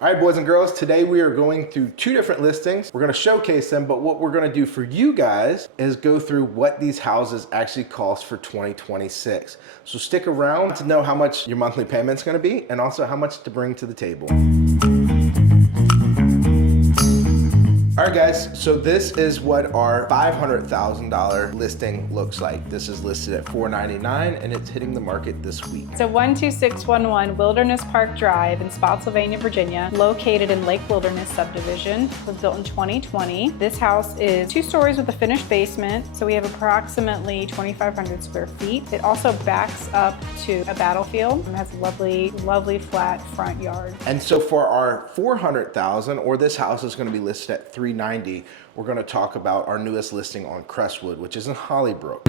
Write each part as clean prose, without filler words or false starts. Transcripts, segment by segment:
All right, boys and girls, today we are going through two different listings. We're gonna showcase them, but what we're gonna do for you guys is go through what these houses actually cost for 2026. So stick around to know how much your monthly payment's gonna be and also how much to bring to the table. All right, guys, so this is what our $500,000 listing looks like. This is listed at $499 and it's hitting the market this week. So 12611 Wilderness Park Drive in Spotsylvania, Virginia, located in Lake Wilderness subdivision. It was built in 2020. This house is 2 stories with a finished basement. So we have approximately 2,500 square feet. It also backs up to a battlefield and has a lovely flat front yard. And so for our $400,000, or this house is gonna be listed at $390, we're gonna talk about our newest listing on Crestwood, which is in Hollybrook.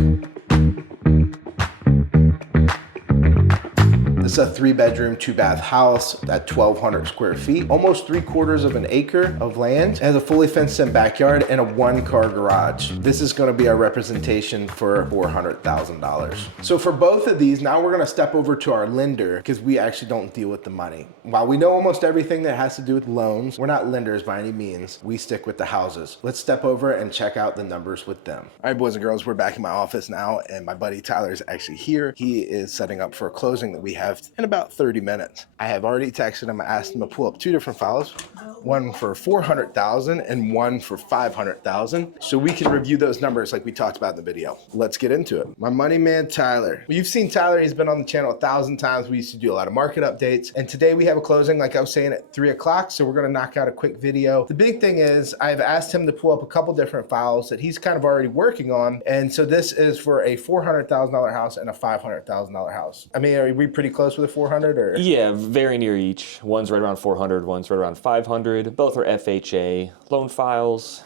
This is a 3-bedroom, 2-bath house at 1,200 square feet, almost 3/4 of an acre of land. It has a fully fenced in backyard and a 1-car garage. This is gonna be our representation for $400,000. So for both of these, now we're gonna step over to our lender because we actually don't deal with the money. While we know almost everything that has to do with loans, we're not lenders by any means. We stick with the houses. Let's step over and check out the numbers with them. All right, boys and girls, we're back in my office now and my buddy Tyler is actually here. He is setting up for a closing that we have in about 30 minutes. I have already texted him. I asked him to pull up 2 different files, one for $400,000 and one for $500,000, so we can review those numbers like we talked about in the video. Let's get into it. My money man, Tyler. Well, you've seen Tyler. He's been on the channel 1,000 times. We used to do a lot of market updates, and today we have a closing, like I was saying, at 3 o'clock, so we're gonna knock out a quick video. The big thing is I've asked him to pull up a couple different files that he's kind of already working on, and so this is for a $400,000 house and a $500,000 house. I mean, are we pretty close with a 400 or? Yeah, very near each. One's right around 400, one's right around 500. Both are FHA loan files.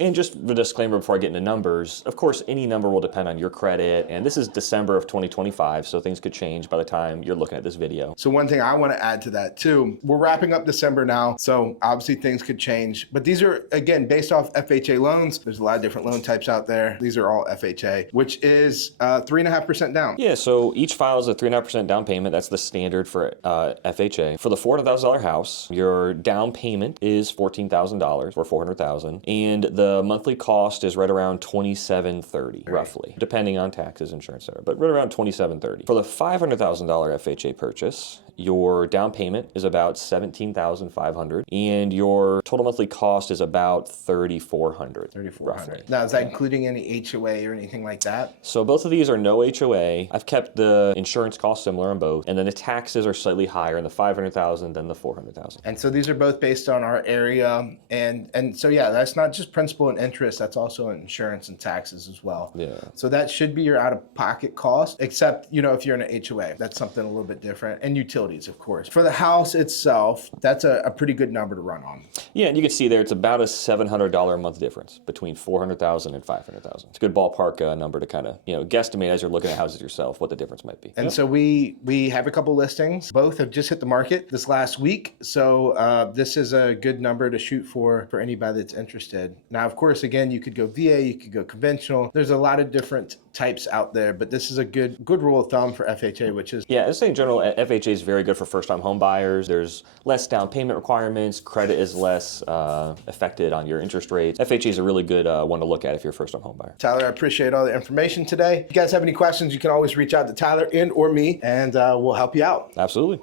And just the disclaimer before I get into numbers, of course, any number will depend on your credit, and this is December of 2025, so things could change by the time you're looking at this video. So one thing I want to add to that too, we're wrapping up December now, so obviously things could change, but these are, again, based off FHA loans. There's a lot of different loan types out there. These are all FHA, which is 3.5% down. Yeah, so each file is a 3.5% down payment. That's the standard for FHA. For the $400,000 house, your down payment is $14,000 or $400,000, and the monthly cost is right around $2,730, roughly, depending on taxes, insurance, etc. But right around $2,730. For the $500,000 FHA purchase, your down payment is about $17,500, and your total monthly cost is about $3,400. Roughly. Now, is that including any HOA or anything like that? So both of these are no HOA. I've kept the insurance costs similar on both, and then the taxes are slightly higher in the $500,000 than the $400,000. And so these are both based on our area, and so yeah, that's not just principal and interest, that's also insurance and taxes as well. Yeah. So that should be your out-of-pocket cost, except, you know, if you're in an HOA, that's something a little bit different, and utilities, of course. For the house itself, that's a pretty good number to run on. Yeah, and you can see there it's about a $700 a month difference between $400,000 and $500,000. It's a good ballpark number to kind of, you know, guesstimate as you're looking at houses yourself what the difference might be. And so we have a couple listings. Both have just hit the market this last week, so this is a good number to shoot for anybody that's interested. Now, of course, again, you could go VA, you could go conventional. There's a lot of different types out there, but this is a good rule of thumb for FHA, which is... Yeah, I'd say in general, FHA is very good for first-time home buyers. There's less down payment requirements. Credit is less affected on your interest rates. FHA is a really good one to look at if you're a first-time home buyer. Tyler, I appreciate all the information today. If you guys have any questions, you can always reach out to Tyler and or me, and we'll help you out. Absolutely.